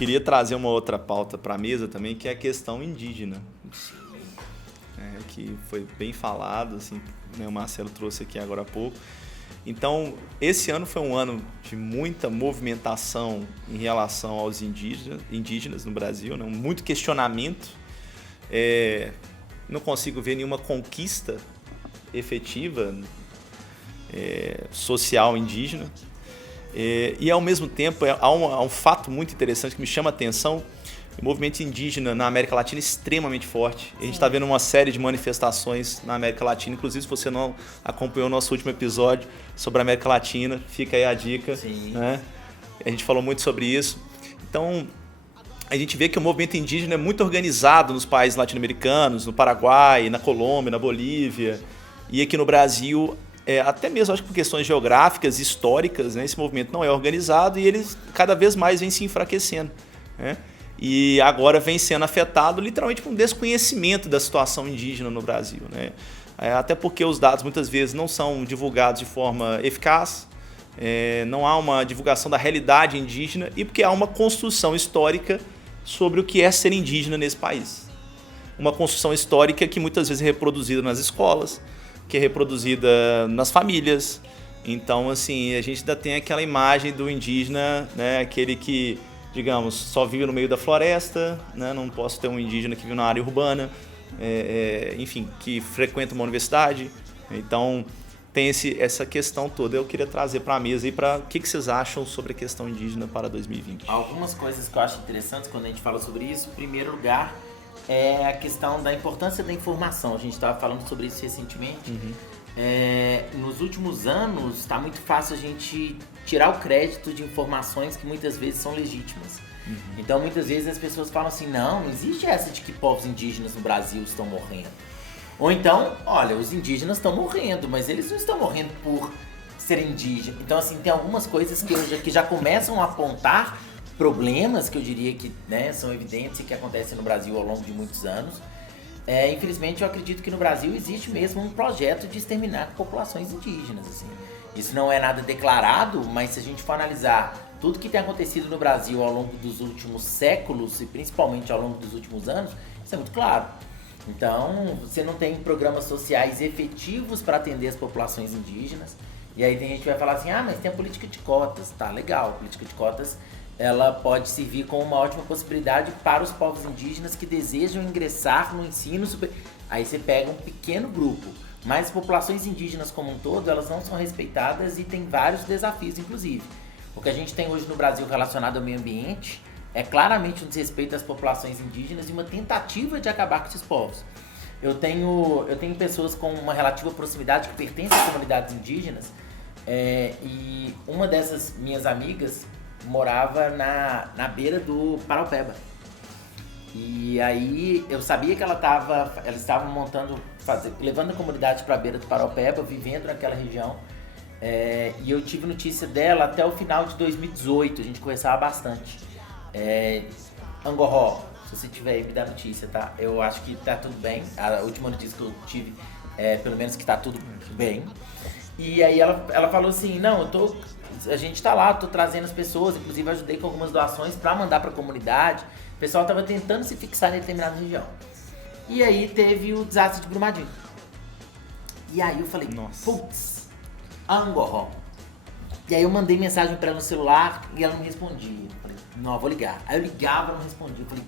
queria trazer uma outra pauta para a mesa também, que é a questão indígena, que foi bem falado, assim, né, o Marcelo trouxe aqui agora há pouco. Então, esse ano foi um ano de muita movimentação em relação aos indígenas no Brasil, né? Muito questionamento. Não consigo ver nenhuma conquista efetiva social indígena. E, ao mesmo tempo, há um fato muito interessante que me chama a atenção. O movimento indígena na América Latina é extremamente forte. A gente está vendo uma série de manifestações na América Latina. Inclusive, se você não acompanhou o nosso último episódio sobre a América Latina, fica aí a dica. Né? A gente falou muito sobre isso. Então, a gente vê que o movimento indígena é muito organizado nos países latino-americanos, no Paraguai, na Colômbia, na Bolívia. E aqui no Brasil, até mesmo acho que por questões geográficas, históricas, né, esse movimento não é organizado e ele cada vez mais vem se enfraquecendo. Né? E agora vem sendo afetado literalmente por um desconhecimento da situação indígena no Brasil. Né? Até porque os dados muitas vezes não são divulgados de forma eficaz, não há uma divulgação da realidade indígena e porque há uma construção histórica sobre o que é ser indígena nesse país. Uma construção histórica que muitas vezes é reproduzida nas escolas, que é reproduzida nas famílias. Então, assim, a gente ainda tem aquela imagem do indígena, né, aquele que, digamos, só vive no meio da floresta, né? Não posso ter um indígena que vive na área urbana, enfim, que frequenta uma universidade. Então, tem essa questão toda. Eu queria trazer para a mesa aí o que vocês acham sobre a questão indígena para 2020. Algumas coisas que eu acho interessantes quando a gente fala sobre isso. Em primeiro lugar, é a questão da importância da informação. A gente estava falando sobre isso recentemente. Nos últimos anos, está muito fácil a gente tirar o crédito de informações que muitas vezes são legítimas. Então, muitas vezes as pessoas falam assim, não existe essa de que povos indígenas no Brasil estão morrendo. Ou então, olha, os indígenas estão morrendo, mas eles não estão morrendo por ser indígena. Então, assim, tem algumas coisas que já começam a apontar problemas que eu diria que, né, são evidentes e que acontecem no Brasil ao longo de muitos anos. Infelizmente, eu acredito que no Brasil existe mesmo um projeto de exterminar populações indígenas. Assim. Isso não é nada declarado, mas se a gente for analisar tudo que tem acontecido no Brasil ao longo dos últimos séculos e principalmente ao longo dos últimos anos, isso é muito claro. Então, você não tem programas sociais efetivos para atender as populações indígenas. E aí tem gente que vai falar assim, mas tem a política de cotas. Tá, legal, a política de cotas ela pode servir como uma ótima possibilidade para os povos indígenas que desejam ingressar no ensino superior. Aí você pega um pequeno grupo, mas as populações indígenas como um todo, elas não são respeitadas e tem vários desafios, inclusive. O que a gente tem hoje no Brasil relacionado ao meio ambiente é claramente um desrespeito às populações indígenas e uma tentativa de acabar com esses povos. Eu tenho pessoas com uma relativa proximidade que pertencem a comunidades indígenas e uma dessas minhas amigas morava na beira do Paraupeba. E aí eu sabia que elas estavam levando a comunidade para a beira do Paraupeba, vivendo naquela região. E eu tive notícia dela até o final de 2018, a gente conversava bastante. Angoró, se você tiver aí, me dá notícia, tá? Eu acho que tá tudo bem. A última notícia que eu tive pelo menos que tá tudo bem. E aí ela falou assim, não, a gente tá lá, tô trazendo as pessoas, inclusive ajudei com algumas doações pra mandar pra comunidade. O pessoal tava tentando se fixar em determinada região. E aí teve o desastre de Brumadinho. E aí eu falei, putz, Angoró. E aí eu mandei mensagem pra ela no celular e ela não respondia. Eu falei, não, eu vou ligar. Aí eu ligava, ela não respondia. Eu falei,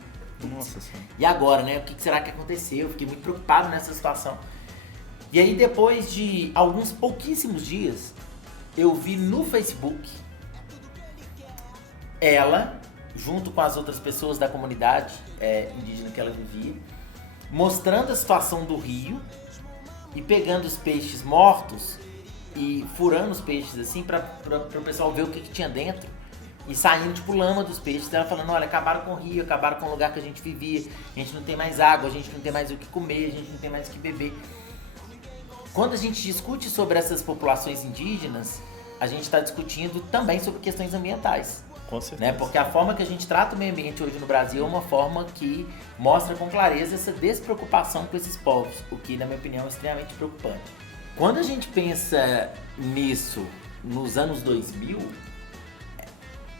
nossa senhora. E agora, né? O que será que aconteceu? Eu fiquei muito preocupado nessa situação. E aí depois de alguns pouquíssimos dias, eu vi no Facebook ela, junto com as outras pessoas da comunidade indígena que ela vivia, mostrando a situação do rio e pegando os peixes mortos e furando os peixes assim para o pessoal ver o que tinha dentro e saindo tipo lama dos peixes. Ela falando, olha, acabaram com o rio, acabaram com o lugar que a gente vivia, a gente não tem mais água, a gente não tem mais o que comer, a gente não tem mais o que beber. Quando a gente discute sobre essas populações indígenas, a gente está discutindo também sobre questões ambientais. Com certeza. Né? Porque a forma que a gente trata o meio ambiente hoje no Brasil é uma forma que mostra com clareza essa despreocupação com esses povos, o que, na minha opinião, é extremamente preocupante. Quando a gente pensa nisso nos anos 2000,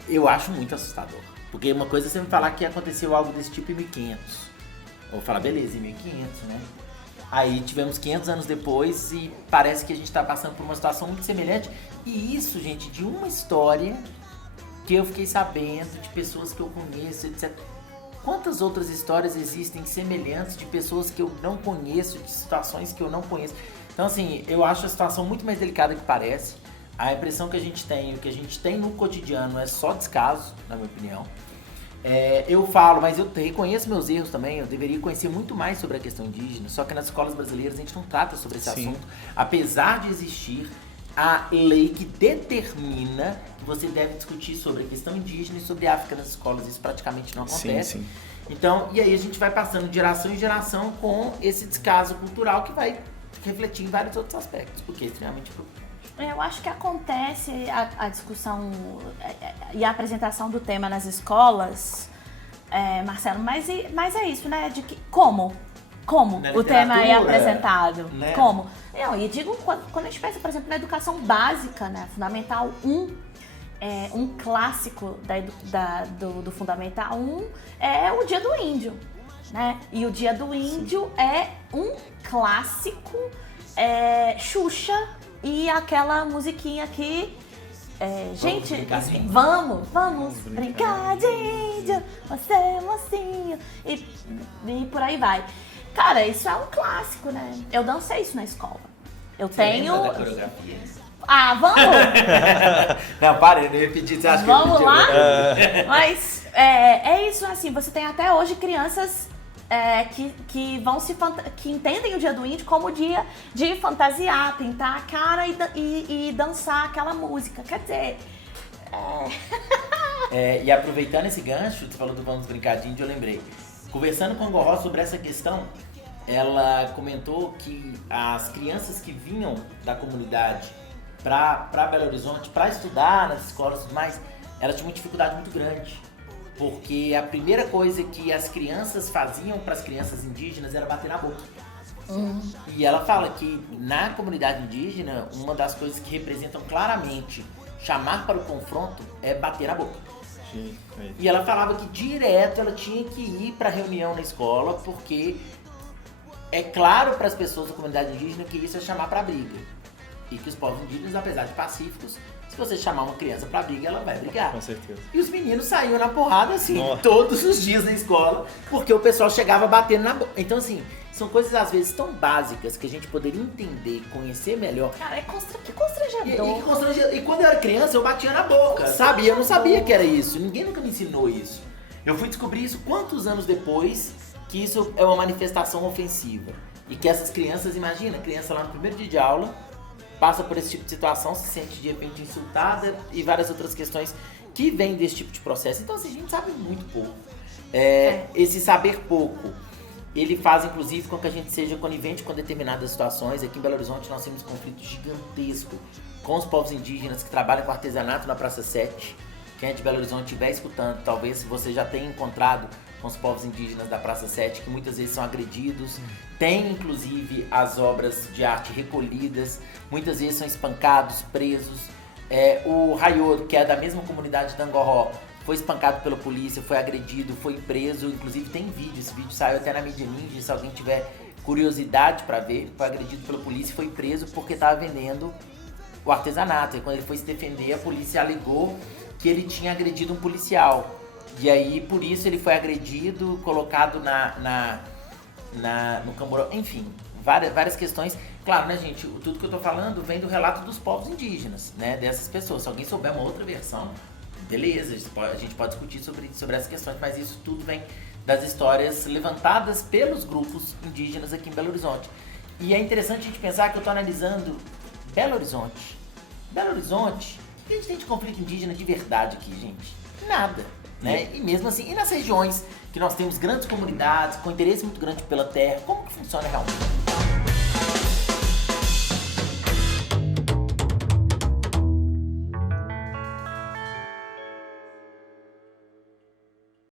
eu acho muito assustador. Porque uma coisa é você me falar que aconteceu algo desse tipo em 1500. Eu vou falar, beleza, em 1500, né? Aí tivemos 500 anos depois e parece que a gente está passando por uma situação muito semelhante. E isso, gente, de uma história que eu fiquei sabendo, de pessoas que eu conheço, etc. Quantas outras histórias existem semelhantes de pessoas que eu não conheço, de situações que eu não conheço? Então, assim, eu acho a situação muito mais delicada que parece. A impressão que a gente tem, o que a gente tem no cotidiano é só descaso, na minha opinião. Eu falo, mas eu reconheço meus erros também, eu deveria conhecer muito mais sobre a questão indígena, só que nas escolas brasileiras a gente não trata sobre esse assunto, apesar de existir a lei que determina que você deve discutir sobre a questão indígena e sobre a África nas escolas, isso praticamente não acontece. Sim. Então, e aí a gente vai passando de geração em geração com esse descaso cultural que vai refletir em vários outros aspectos, porque é extremamente preocupante. Eu acho que acontece a discussão e a apresentação do tema nas escolas, Marcelo, mas é isso, né? De que, como o tema é apresentado? Né? Como? E digo, quando a gente pensa, por exemplo, na educação básica, né? Fundamental 1, um clássico do Fundamental 1 é o Dia do Índio, né? E o Dia do Índio é um clássico, Xuxa, e aquela musiquinha aqui, gente, vamos brincar de índio, você é mocinho, e por aí vai. Cara, isso é um clássico, né? Eu dancei isso na escola. Eu tenho... Lembra da coreografia? Ah, vamos! Não, para, eu não ia pedir, você acha Vamos que eu lá? Mas é isso, assim, você tem até hoje crianças que entendem o Dia do Índio como o dia de fantasiar, pintar a cara e dançar aquela música. Quer dizer... E aproveitando esse gancho, você falou do Vamos Brincar de Índio, eu lembrei. Conversando com a Goró sobre essa questão, ela comentou que as crianças que vinham da comunidade para Belo Horizonte, para estudar nas escolas e tudo mais, elas tinham uma dificuldade muito grande. Porque a primeira coisa que as crianças faziam para as crianças indígenas era bater na boca. E ela fala que na comunidade indígena, uma das coisas que representam claramente chamar para o confronto é bater na boca. Sim. E ela falava que direto ela tinha que ir para reunião na escola, porque é claro para as pessoas da comunidade indígena que isso é chamar para briga. E que os povos indígenas, apesar de pacíficos, se você chamar uma criança pra briga, ela vai brigar. Com certeza. E os meninos saíam na porrada, assim, todos os dias na escola, porque o pessoal chegava batendo na boca. Então, assim, são coisas às vezes tão básicas que a gente poderia entender, conhecer melhor. Cara, que constrangedor. E quando eu era criança, eu batia na boca, sabe? Eu não sabia que era isso. Ninguém nunca me ensinou isso. Eu fui descobrir isso quantos anos depois que isso é uma manifestação ofensiva. E que essas crianças, imagina, criança lá no primeiro dia de aula, passa por esse tipo de situação, se sente de repente insultada e várias outras questões que vêm desse tipo de processo. Então, assim, a gente sabe muito pouco. Esse saber pouco, ele faz, inclusive, com que a gente seja conivente com determinadas situações. Aqui em Belo Horizonte nós temos um conflito gigantesco com os povos indígenas que trabalham com artesanato na Praça 7. Quem é de Belo Horizonte estiver escutando, talvez você já tenha encontrado com os povos indígenas da Praça 7, que muitas vezes são agredidos. Tem, inclusive, as obras de arte recolhidas, muitas vezes são espancados, presos. O Raiodo, que é da mesma comunidade da Angoró, foi espancado pela polícia, foi agredido, foi preso. Inclusive tem vídeo, esse vídeo saiu até na mídia ninja, se alguém tiver curiosidade para ver. Foi agredido pela polícia e foi preso porque estava vendendo o artesanato. E quando ele foi se defender, a polícia alegou que ele tinha agredido um policial. E aí, por isso, ele foi agredido, colocado no camburão. Enfim, várias questões. Claro, né, gente? Tudo que eu tô falando vem do relato dos povos indígenas, né? Dessas pessoas. Se alguém souber uma outra versão, beleza, a gente pode discutir sobre essas questões, mas isso tudo vem das histórias levantadas pelos grupos indígenas aqui em Belo Horizonte. E é interessante a gente pensar que eu tô analisando Belo Horizonte. Belo Horizonte, o que a gente tem de conflito indígena de verdade aqui, gente? Nada. Né? E mesmo assim, e nas regiões que nós temos grandes comunidades com interesse muito grande pela terra, como que funciona realmente?